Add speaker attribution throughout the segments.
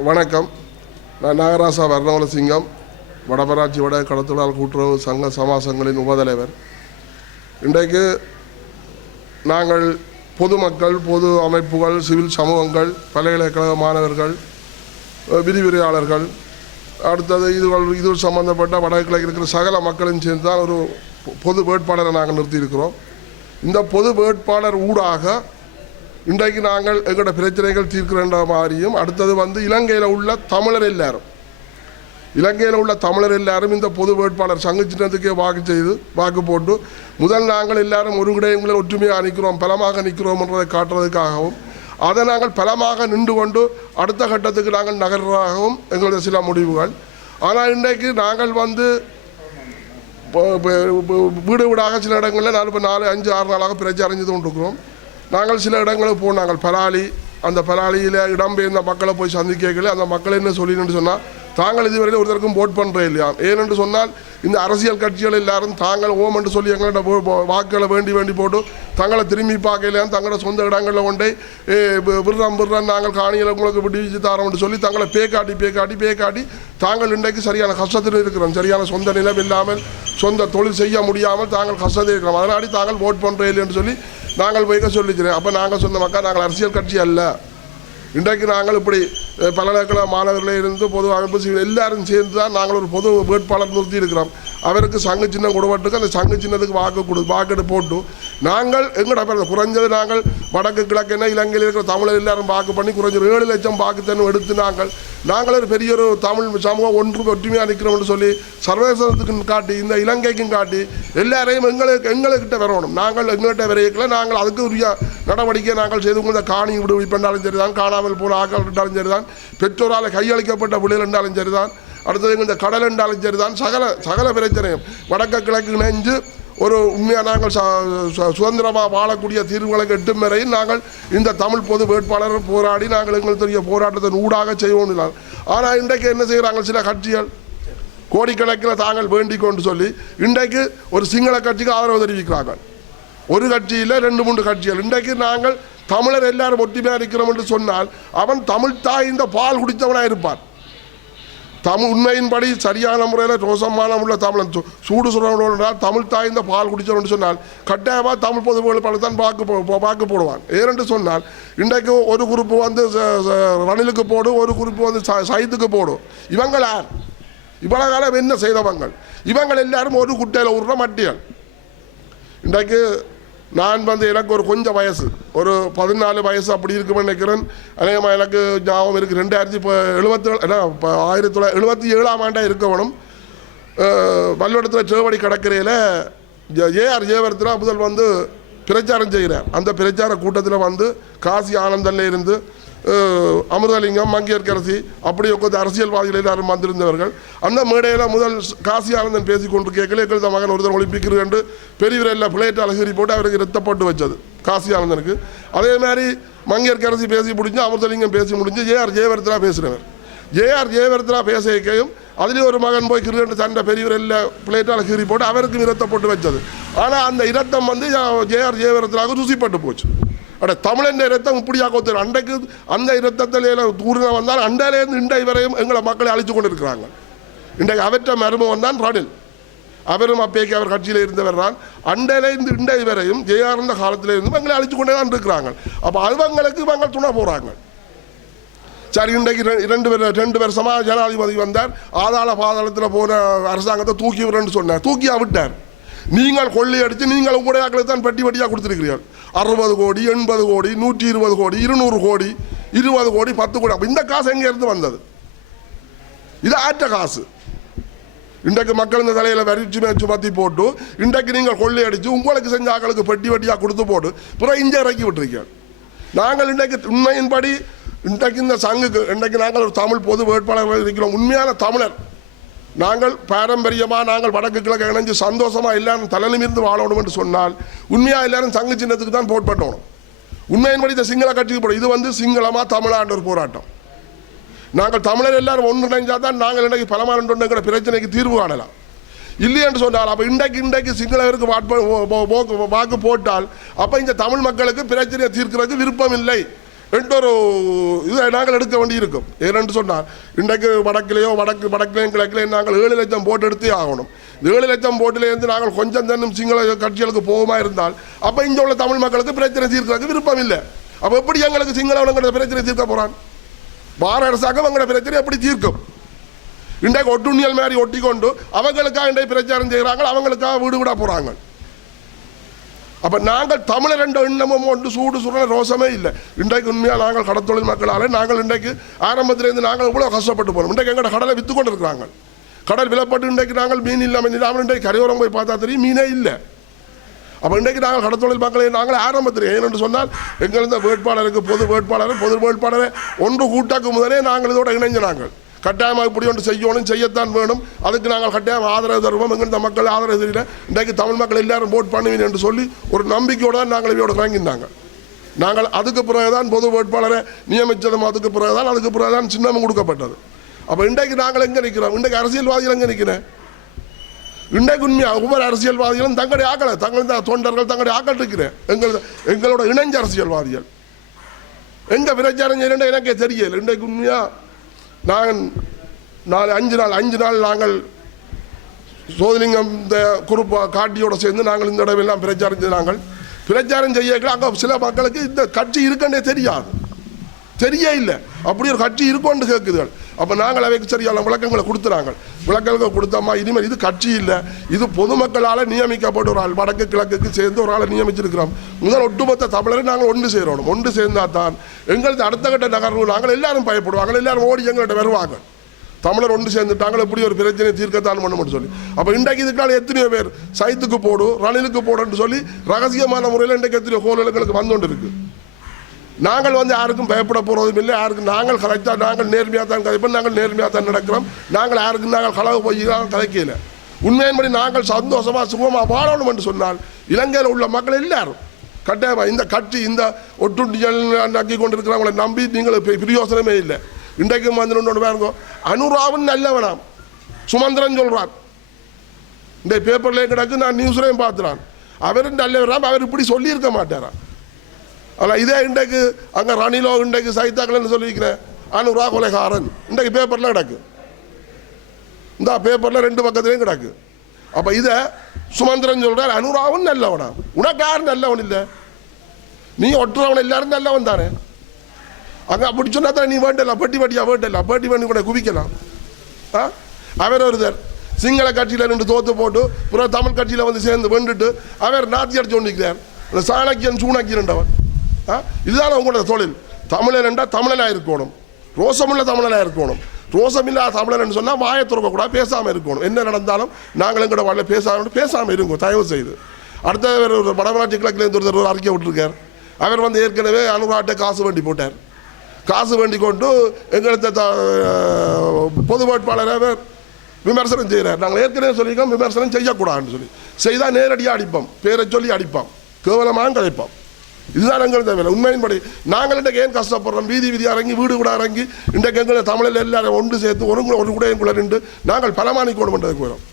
Speaker 1: வணக்கம். நான் நாகராசா வர்ணவலசிங்கம் வடபராட்சி வட கடத்தொழிலாளர் கூட்டுறவு சங்க சமாசங்களின் உபதலைவர். இன்றைக்கு நாங்கள் பொதுமக்கள் பொது அமைப்புகள் சிவில் சமூகங்கள் பல்கலைக்கழக மாணவர்கள் விரிவிரையாளர்கள் விரிவுரையாளர்கள் அடுத்தது இதுகள் இது சம்பந்தப்பட்ட வடகிழக்கு இருக்கிற சகல மக்களும் சேர்ந்து தான் ஒரு பொ- பொது வேட்பாளரை நாங்கள் நிறுத்தியிருக்கிறோம். இந்த பொது வேட்பாளர் ஊடாக இன்றைக்கு நாங்கள் எங்களோட பிரச்சனைகள் தீர்க்கின்ற மாதிரியும் அடுத்தது வந்து இலங்கையில் உள்ள தமிழர் எல்லாரும். இலங்கையில் உள்ள தமிழர் எல்லாரும் இந்த பொது வேட்பாளர் சங்க சின்னத்துக்கே வாக்கு செய்து வாக்கு போட்டு முதல் நாங்கள் எல்லாரும் ஒரு விடயங்களை ஒற்றுமையாக நிற்கிறோம் பலமாக நிற்கிறோம் என்றதை காட்டுறதுக்காகவும் அதை நாங்கள் பலமாக நின்று கொண்டு அடுத்த கட்டத்துக்கு நாங்கள் நகர்றதாகவும் எங்களது சில முடிவுகள். ஆனால் இன்றைக்கு நாங்கள் வந்து இப்போ வீடு வீடாக சில இடங்களில் நாலு இப்போ நாலு அஞ்சு ஆறு நாளாக பிரச்சாரம் செய்து கொண்டிருக்கிறோம். நாங்கள் சில இடங்களுக்கு போனோம் நாங்கள் பலாலி அந்த பலாலியில் இடம்பெயர்ந்த மக்களை போய் சந்திக்கல அந்த மக்கள் என்ன சொல்லின்னு சொன்னால் தாங்கள் இதுவரையில் ஒருத்தருக்கும் போட் பண்ணுறே இல்லையா? ஏனென்று சொன்னால் இந்த அரசியல் கட்சிகள் எல்லாரும் தாங்கள் ஓம் என்று சொல்லி எங்கள்கிட்ட வாக்குகளை வேண்டி வேண்டி போட்டு தங்களை திரும்பி பார்க்கலையா? தங்களோட சொந்த இடங்களில் கொண்டே விருதம் விருதம் நாங்கள் காணியில் உங்களுக்கு விடுவிச்சு தரோம்னு சொல்லி தங்களை பேக்காட்டி பேக்காட்டி பேக்காட்டி தாங்கள் இன்றைக்கு சரியான கஷ்டத்தில் இருக்கிறோம். சரியான சொந்த நிலம் இல்லாமல் சொந்த தொழில் செய்ய முடியாமல் தாங்கள் கஷ்டத்தில் இருக்கிறோம். அதனாடி தாங்கள் ஓட் பண்ணுறே இல்லை என்று சொல்லி நாங்கள் வைக்க சொல்லிக்கிறேன். அப்போ நாங்கள் சொந்த மக்கள் நாங்கள் அரசியல் கட்சி அல்ல. இன்றைக்கு நாங்கள் இப்படி அஹ், பல்கலைக்கழக மாணவர்களே இருந்து பொது அமைப்பு எல்லாரும் சேர்ந்து தான் நாங்கள் ஒரு பொது வேட்பாளர் நிறுத்தி இருக்கிறோம். அவருக்கு சங்கு சின்னம் கொடுப்பட்டுக்கு அந்த சங்கு சின்னத்துக்கு வாக்கு கொடு வாக்கெடு போட்டு நாங்கள் எங்கட பேர் குறைஞ்சது நாங்கள் வடக்கு கிழக்குன்னா இலங்கையில் இருக்கிற தமிழர் எல்லாரும் வாக்கு பண்ணி குறைஞ்சது ஏழு லட்சம் வாக்கு தன்னு எடுத்து நாங்கள் நாங்கள் ஒரு பெரிய ஒரு தமிழ் சமூகம் ஒன்று ஒற்றுமையாக நிற்கிறோம்னு சொல்லி சர்வதேசத்துக்கும் காட்டி இந்த இலங்கைக்கும் காட்டி எல்லாரையும் எங்களுக்கு எங்கள்கிட்ட வரணும். நாங்கள் எங்கள்கிட்ட விரைக்கல நாங்கள் அதுக்கு உரிய நடவடிக்கை நாங்கள் செய்து கொண்ட காணி விடுவிப்பென்றாலும் சரிதான் காணாமல் போன ஆக்கள் என்றாலும் சரிதான் பெற்றோரால் கையளிக்கப்பட்ட பிள்ளைகள் என்றாலும் சரிதான் அடுத்தது இந்த கடல் என்றாலும் சரிதான். சகல சகல பிரச்சனையும். வடக்கு கிழக்கு இணைஞ்சு ஒரு உண்மையாக நாங்கள் ச- சு- சுதந்திரமாக வாழக்கூடிய தீர்வுகளுக்கு எட்டும் வரையும் நாங்கள் இந்த தமிழ் பொது வேட்பாளர் போராடி நாங்கள் எங்களுக்கு தெரிய போராட்டத்தின் ஊடாக செய்வோம் ஆனால் இன்றைக்கு என்ன செய்கிறாங்க சில கட்சிகள்? கோடிக்கணக்கில் தாங்கள் வேண்டிக் கொண்டு சொல்லி இன்றைக்கு ஒரு சிங்கள கட்சிக்கு ஆதரவு தெரிவிக்கிறாங்க ஒரு கட்சியில் ரெண்டு மூன்று கட்சிகள். இன்றைக்கு நாங்கள் தமிழர் எல்லாரும் ஒற்றுமையாக இருக்கிறோம் என்று சொன்னால் அவன் தமிழ் தாய் இந்த பால் குடித்தவனாக இருப்பான். தமிழ் உண்மையின்படி சரியான முறையில் ரோசமான உள்ள தமிழன். சூடு சுரவனால் தமிழ் தாய்ந்த பால் குடிச்சோம்னு சொன்னால் கட்டாயமாக தமிழ் பொது வேட்பாளர் தான் பாக்கு போ- போ- போடுவான். ஏனென்று சொன்னால் இன்றைக்கு ஒரு குரூப்பு வந்து ரணிலுக்கு போடும் ஒரு குரூப்பு வந்து ச- சைதுக்கு போடும் இவங்கள் யார்? இவ்வளவு காலம் என்ன செய்தவங்கள் இவங்கள் எல்லாரும் ஒரு குட்டையில் விடுற மட்டியல் இன்றைக்கு நான் வந்து எனக்கு ஒரு கொஞ்சம் வயசு. ஒரு பதினாலு வயசு அப்படி இருக்குமென்னு நினைக்கிறேன். அநேகமாக எனக்கு ஞாபகம் இருக்குது ரெண்டாயிரத்தி இப்போ எழுபத்தி என்ன இப்போ ஆயிரத்தி தொள்ளாயிரத்தி எழுபத்தி ஏழாம் ஆண்டாக இருக்கணும் வல்லடத்தில் சேவடி கடற்கரையில் ஏஆர் ஜெயவர்த்தனா முதல் வந்து பிரச்சாரம் செய்கிறார் அந்த பிரச்சார கூட்டத்தில் வந்து காசி ஆனந்தன்ல இருந்து அமிர்தலிங்கம் மங்கையர்கரசி அப்படி உட்காந்து அரசியல்வாதிகள் எல்லாரும் வந்திருந்தவர்கள். அந்த மேடையில் முதல் காசி ஆனந்தன் பேசி கொண்டு கேட்கல எங்கள் மகன் ஒருத்தர் ஒலிம்பிக்கிறது என்று பெரியவர் எல்லாம் பிளேட் அழகிரி போட்டு அவருக்கு ரத்தப்பட்டு வச்சது காசி ஆனந்தனுக்கு அதே மாதிரி மங்கையர்கரசி பேசி முடிஞ்சு அமிர்தலிங்கம் பேசி முடிஞ்சு ஏஆர் ஜெயவர்த்தனா பேசுகிறவர் ஜேஆர் ஜெயவர்த்தனா பேசிக்கையும் அதுலேயும் ஒரு மகன் போய் கிருகண்டு சண்டை பெரியவர் எல்லாம் பிளேட்டால் கீறி போட்டு அவருக்கும் இரத்தம் போட்டு வச்சது. ஆனால் அந்த இரத்தம் வந்து ஜேஆர் ஜெயவர்த்தனாவுக்கு ருசிப்பட்டு போச்சு. அட தமிழன் இரத்தம் இப்படியாக ஒருத்தர் அண்டைக்கு அந்த இரத்தத்தில் தூரின வந்தால் அண்டையிலேருந்து இண்டை வரையும் எங்களை மக்களை அழித்து கொண்டு இருக்கிறாங்க இன்றைக்கு அவற்ற மருமகன் தான் ரணில். அவரும் அப்பேக்கு அவர் கட்சியில் இருந்தவர் தான். அண்டையிலேருந்து இண்டை வரையும் ஜெயார் காலத்தில் இருந்தும் எங்களை அழித்து கொண்டே தான் இருக்கிறாங்க. அப்போ அவங்களுக்கு இவங்க துணை போகிறாங்க சரி இன்றைக்கு ரெ- பேர் ரெண்டு வருஷமா ஜனாதிபதி வந்தார். ஆதாள பாதாளத்தில் போன அரசாங்கத்தை தூக்கி விடுறேன்னு சொன்னார். தூக்கியா விட்டார் நீங்கள் கொள்ளையடித்து நீங்கள் உங்களுடைய ஆக்களுக்கு தான் பெட்டி பெட்டியாக கொடுத்துருக்கிறீர்கள். அறுபது கோடி எண்பது கோடி நூற்றி இருபது கோடி இருநூறு கோடி இருபது கோடி பத்து கோடி. அப்போ இந்த காசு எங்கே இருந்து வந்தது? இது ஆற்ற காசு. இன்றைக்கு மக்கள் இந்த தலையில் வரிச்சு மேய்ச்சி பற்றி போட்டு இன்றைக்கு நீங்கள் கொள்ளையடித்து உங்களுக்கு செஞ்ச ஆக்களுக்கு பெட்டி பெட்டியாக கொடுத்து போட்டு பிறகு இங்கே இறக்கி விட்டுருக்கீங்க நாங்கள் இன்றைக்கு உண்மையின்படி இன்றைக்கு இந்த சங்குக்கு இன்றைக்கு நாங்கள் ஒரு தமிழ் பொது வேட்பாளர்கள் இருக்கிறோம். உண்மையான தமிழர். நாங்கள் பாரம்பரியமாக நாங்கள் வடக்கு கிழக்கு இணைஞ்சு சந்தோஷமாக எல்லாரும் தலைநிமிர்ந்து வாழணும் என்று சொன்னால் உண்மையாக எல்லாரும் சங்கு சின்னத்துக்கு தான் போட் பண்ணணும். உண்மையின்படி இந்த சிங்கள கட்சிக்கு போடும் இது வந்து சிங்களமாக தமிழான்ற ஒரு போராட்டம். நாங்கள் தமிழர் எல்லாரும் ஒன்றிணைஞ்சால் தான் நாங்கள் இன்றைக்கு பலமானங்கிற பிரச்சனைக்கு தீர்வு காணலாம். இல்லை என்று சொன்னால் அப்போ இன்றைக்கு இன்றைக்கு சிங்களவருக்கு வாட்ப- வாக்கு போட்டால் அப்போ இந்த தமிழ் மக்களுக்கு பிரச்சனையை தீர்க்கிறதுக்கு விருப்பம் இல்லை. ரெண்டு ஒரு இதை நாங்கள் எடுக்க வேண்டியிருக்கும். ஏனென்று சொன்னால் இன்றைக்கு வடக்கிலேயோ வடக்கு வடக்கிலேயும் கிழக்கிலேயும் நாங்கள் ஏழு லட்சம் போட்டு எடுத்தே ஆகணும். ஏழு லட்சம் போட்டிலேருந்து நாங்கள் கொஞ்சம் தன்னும் சிங்கள கட்சிகளுக்கு போகுமா இருந்தால் அப்போ இங்கே உள்ள தமிழ் மக்களுக்கு பிரச்சனை தீர்க்கிறதுக்கு விருப்பம் இல்லை. அப்போ எப்படி எங்களுக்கு சிங்களவனுங்கிற பிரச்சனை தீர்க்க போகிறான் பார அரசாங்கம் எங்களோட பிரச்சனை எப்படி தீர்க்கும்? இன்றைக்கு ஒட்டுண்ணியல் மாதிரி ஒட்டி கொண்டு அவங்களுக்காக இன்றைக்கு பிரச்சாரம் செய்கிறாங்க அவங்களுக்காக வீடு விட போகிறாங்க அப்போ நாங்கள் தமிழர் என்ற எண்ணமும் ஒன்று சூடு சுரண ரோசமே இல்லை. இன்றைக்கு உண்மையாக நாங்கள் கடத்தொழில் மக்களால் நாங்கள் இன்றைக்கு ஆரம்பத்திலேருந்து நாங்கள் இவ்வளோ கஷ்டப்பட்டு போகிறோம் இன்றைக்கு எங்களோட கடலை விற்று கொண்டு இருக்கிறாங்க கடல் விலப்பட்டு இன்றைக்கு நாங்கள் மீன் இல்லாமல் இல்லாமல் இன்றைக்கு கரையோரம் போய் பார்த்தா தெரியும் மீனே இல்லை. அப்போ இன்றைக்கு நாங்கள் கடத்தொழில் மக்களை நாங்கள் ஆரம்பத்தில் ஏனென்று சொன்னால் எங்கள் இருந்த வேட்பாளருக்கு பொது வேட்பாளர் பொது வேட்பாளரை ஒன்று கூட்டாக்கு முதலே நாங்கள் இதோட இணைஞ்ச நாங்கள். கட்டாயமாக இப்படி ஒன்று செய்யணும் செய்யத்தான் வேணும். அதுக்கு நாங்கள் கட்டாயம் ஆதரவு தருவோம். எங்கள் இந்த மக்கள் ஆதரவு தெரியல இன்றைக்கு தமிழ் மக்கள் எல்லாரும் ஓட் பண்ணுவீங்க என்று சொல்லி ஒரு நம்பிக்கையோடு தான் நாங்கள் இவையோட இறங்கியிருந்தாங்க. நாங்கள் அதுக்கு பிறகுதான் பொது வேட்பாளரை நியமித்ததும் அதுக்கு பிறகுதான் அதுக்கு பிறகுதான் சின்னமும் கொடுக்கப்பட்டது. அப்போ இன்றைக்கு நாங்கள் எங்கே நிற்கிறோம் இன்றைக்கு அரசியல்வாதிகள் எங்கே நிற்கிறேன் இன்றைக்கு உண்மையா? ஒவ்வொரு அரசியல்வாதிகளும் தங்களுடைய ஆக்களை தங்கள் தொண்டர்கள் தங்களுடைய ஆக்கள் இருக்கிறேன் எங்கள் எங்களோட இணைஞ்ச அரசியல்வாதிகள். எங்க பிரச்சாரம் செய்யணும் எனக்கே தெரியல. இன்றைக்கு உண்மையா? நான் நாலு அஞ்சு நாள் அஞ்சு நாள் நாங்கள் சோதலிங்கம் இந்த குரூப் காட்டியோடு சேர்ந்து நாங்கள் இந்த இடமெல்லாம் பிரச்சாரம் செய்தாங்கள் பிரச்சாரம் செய்ய அங்கே சில மக்களுக்கு இந்த கட்சி இருக்குன்னே தெரியாது. தெரிய இல்லை. அப்படி ஒரு கட்சி இருக்கும்னு கேட்குதுகள். அப்போ நாங்கள் அவைக்கு சரியான விளக்கங்களை கொடுத்துறாங்க. விளக்கங்கள் கொடுத்தோமா? இனிமேல் இது கட்சி இல்லை. இது பொதுமக்களால் நியமிக்கப்பட்ட ஒரு ஆள் வடக்கு கிழக்குக்கு சேர்ந்து ஒரு ஆளை நியமிச்சிருக்கிறோம். முதல் ஒட்டுமொத்த தமிழரை நாங்கள் ஒன்று சேரணும். ஒன்று சேர்ந்தா தான் எங்களது அடுத்த கட்ட நகர்வு. நாங்கள் எல்லாரும் பயப்படுவாங்க. எல்லாரும் ஓடி எங்கள்கிட்ட வருவாங்க. தமிழர் ஒன்று சேர்ந்துட்டாங்க எப்படி ஒரு பிரச்சனையை தீர்க்கத்தான் பண்ண முடியும் சொல்லி. அப்போ இன்றைக்கு இதுக்கான எத்தனையோ பேர் சைத்துக்கு போடும் ரணிலுக்கு போடுன்னு சொல்லி ரகசியமான முறையில் இன்றைக்கு எத்தனையோ கோலங்களுக்கு வந்து கொண்டு நாங்கள் வந்து யாருக்கும் பயப்பட போகிறதும் இல்லை. யாருக்கும் நாங்கள் கரெக்டாக நாங்கள் நேர்மையாக தான் கதைப்போம். நாங்கள் நேர்மையாக தான் நடக்கிறோம். நாங்கள் யாருக்கும் நாங்கள் கலவு போய் கதைக்கல உண்மையின்படி நாங்கள் சந்தோஷமாக சுகமாக வாழணும் என்று சொன்னால் இலங்கையில் உள்ள மக்கள் எல்லாரும் கட்டாயமாக இந்த கட்சி இந்த ஒட்டுண்டியல் நக்கி கொண்டிருக்கிறவங்களை நம்பி நீங்கள் பெ- பிரயோசனமே இல்லை. இன்றைக்கும் வந்து ஒன்று பாருங்க. அனுராவன் நல்லவனாம். சுமந்திரன் சொல்கிறான் இந்த பேப்பர்லேயே கிடக்கு நான் நியூஸ்லையும் பார்த்துறான். அவரும் நல்லவராம். அவர் இப்படி சொல்லியிருக்க மாட்டாரான் ஆனால் இதே இன்றைக்கு அங்கே ரணிலோ இன்றைக்கு சைத்தாக்கள்னு சொல்லியிருக்கிறேன். அனுரா கொலைகாரன். இன்றைக்கு பேப்பரில் கிடக்கு. இந்த பேப்பரில் ரெண்டு பக்கத்துலேயும் கிடக்கு. அப்போ இதை சுமந்திரன் சொல்கிறார் அனுராவும் நல்லவனா? உனக்கு யாரும் நல்லவன் இல்லை? நீ ஒட்டுறவன் எல்லாரும் நல்லவன் தானே? அங்கே அப்படி சொன்னா தான் நீ வேண்டலாம்? பெட்டி பட்டியா வேண்டலாம்? பெட்டி பண்ணி கூட குவிக்கலாம். ஆ? அவர் ஒருத்தர் சிங்கள கட்சியில் நின்று தோத்து போட்டு பிறகு தமிழ் கட்சியில் வந்து சேர்ந்து வெண்டுட்டு அவர் நாத்தி அடிச்சு கொண்டிருக்கிறார் சாணக்கியன் சூணக்கியன்றவன் ஆ இதுதான் உங்களோட தொழில். தமிழன் என்றால் தமிழனாக இருக்கணும். ரோசமுள்ள தமிழனாக இருக்கணும். ரோசமில்லாத தமிழன் சொன்னால் வாயை திறக்கக்கூடாது பேசாமல் இருக்கணும். என்ன நடந்தாலும் நாங்கள் எங்களோட வாழ்ல பேசாமல் பேசாமல் இருங்க தயவு செய்து. அடுத்த ஒரு வடமராட்சி கிழக்கிலேருந்து ஒருத்தர் ஒரு அறிக்கை விட்டுருக்கார். அவர் வந்து ஏற்கனவே அனுராட்டை காசு வேண்டி போட்டார். காசு வேண்டி கொண்டு எங்களுக்கு த- பொது வேட்பாளரை அவர் விமர்சனம் செய்கிறார். நாங்கள் ஏற்கனவே சொல்லியிருக்கோம் விமர்சனம் செய்யக்கூடாதுன்னு சொல்லி. செய்தால் நேரடியாக அடிப்போம் பேரை சொல்லி அடிப்போம் கேவலமாக கிடைப்போம் இதுதான் எங்கள் தேவையில்லை. உண்மையின்படி நாங்கள் இன்றைக்கு ஏன் கஷ்டப்படுறோம்? வீதி வீதி இறங்கி வீடு கூட இறங்கி இன்றைக்கு எங்களை தமிழில் எல்லாரும் ஒன்று சேர்த்து ஒரு கூட ஒரு கூட எங்களை நின்று நாங்கள் பலமானிக்கணும் பண்ணுறதுக்கு வரோம்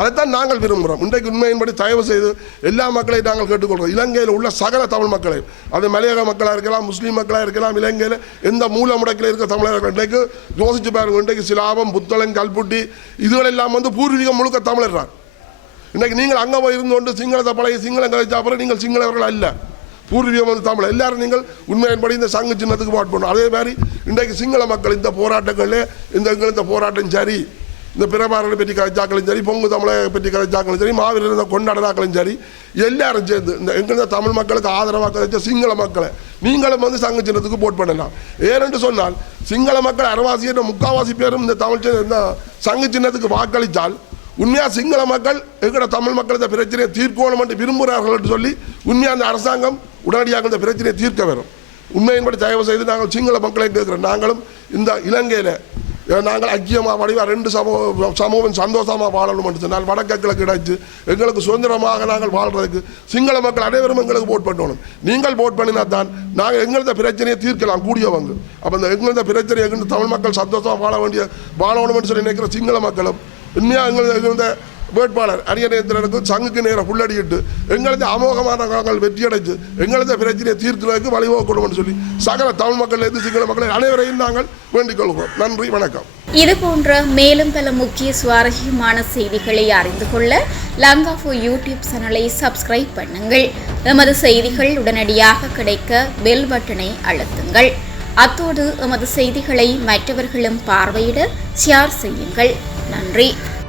Speaker 1: அதைத்தான் நாங்கள் விரும்புகிறோம் இன்றைக்கு உண்மையின்படி தயவு செய்து எல்லா மக்களையும் நாங்கள் கேட்டுக்கொள்கிறோம். இலங்கையில் உள்ள சகல தமிழ் மக்களை அது மலையக மக்களாக இருக்கலாம் முஸ்லீம் மக்களாக இருக்கலாம் இலங்கையில் எந்த மூல முடக்கில் இருக்க தமிழர்கள் இன்றைக்கு யோசிச்சு பாருங்கள் இன்றைக்கு சிலாபம் புத்தளம் கல்புட்டி இதுகளெல்லாம் வந்து பூர்வீகம் முழுக்க தமிழர் தான் இன்றைக்கு நீங்கள் அங்கே போய் இருந்து கொண்டு சிங்களத்தை பழைய சிங்களம் கலைச்சா அப்புறம் நீங்கள் சிங்களவர்கள் அல்ல. பூர்வீகம் வந்து தமிழ். எல்லாரும் நீங்கள் உண்மையின்படி இந்த சங்கு சின்னத்துக்கு பாட் பண்ணணும் அதே மாதிரி இன்றைக்கு சிங்கள மக்கள் இந்த போராட்டங்களில் இந்த எங்கள் இந்த போராட்டம் சரி இந்த பிரபாரனை பற்றி கதைச்சாக்களும் சரி பொங்கு தமிழை பற்றி கதைச்சாக்களும் சரி மாவீரர் இந்த சரி எல்லாரும் சேர்ந்து இந்த எங்கிருந்த தமிழ் மக்களுக்கு ஆதரவாக கதைச்ச சிங்கள மக்களை நீங்களும் வந்து சங்கு சின்னத்துக்கு போட் பண்ணலாம் ஏனென்று சொன்னால் சிங்கள மக்கள் அரவாசி என்ற முக்காவாசி பேரும் இந்த தமிழ் சின்ன- சங்கு சின்னத்துக்கு வாக்களித்தால் உண்மையாக சிங்கள மக்கள் எங்கட தமிழ் மக்கள் இந்த பிரச்சனையை தீர்க்கணும் என்று விரும்புகிறார்கள் என்று சொல்லி உண்மையாக அந்த அரசாங்கம் உடனடியாக இந்த பிரச்சனையை தீர்க்க வரும் உண்மையின்படி தயவு செய்து நாங்கள் சிங்கள மக்களை கேட்கிறோம். நாங்களும் இந்த இலங்கையில் நாங்கள் ஐக்கியமாக வடிவாக ரெண்டு சமூக சமூகம் சந்தோஷமாக வாழணும் என்று சொன்னால் வடக்கு கிழக்கு கிடைச்சு எங்களுக்கு சுதந்திரமாக நாங்கள் வாழ்கிறதுக்கு சிங்கள மக்கள் அனைவரும் எங்களுக்கு போட் பண்ணணும். நீங்கள் போட் பண்ணினா தான் நாங்கள் எங்களது பிரச்சனையை தீர்க்கலாம் கூடியவங்க அப்போ இந்த எங்களது பிரச்சனையை எங்கள் தமிழ் மக்கள் சந்தோஷமாக வாழ வேண்டிய வாழணும் என்று சொல்லி நினைக்கிற சிங்கள மக்களும் உண்மையாக எங்கள் எங்கள் வேட்பாளர் அரியநேந்திரனுக்கு சங்குக்கு நேரம் புள்ளடியிட்டு எங்களது அமோகமான காலங்கள் வெற்றியடைஞ்சு எங்களது பிரச்சனையை தீர்க்கிறதுக்கு வழிவகுக்கணும்னு சொல்லி சகல தமிழ் மக்கள் சிங்கள மக்கள் அனைவரையும் நாங்கள் வேண்டிக் கொள்கிறோம். நன்றி வணக்கம்.
Speaker 2: இது போன்ற மேலும் பல முக்கிய சுவாரஸ்யமான செய்திகளை அறிந்து கொள்ள லங்காஃபோ யூடியூப் சேனலை சப்ஸ்கிரைப் பண்ணுங்கள். எமது செய்திகள் உடனடியாக கிடைக்க பெல் பட்டனை அழுத்துங்கள். அத்தோடு எமது செய்திகளை மற்றவர்களும் பார்வையிட ஷேர் செய்யுங்கள். நன்றி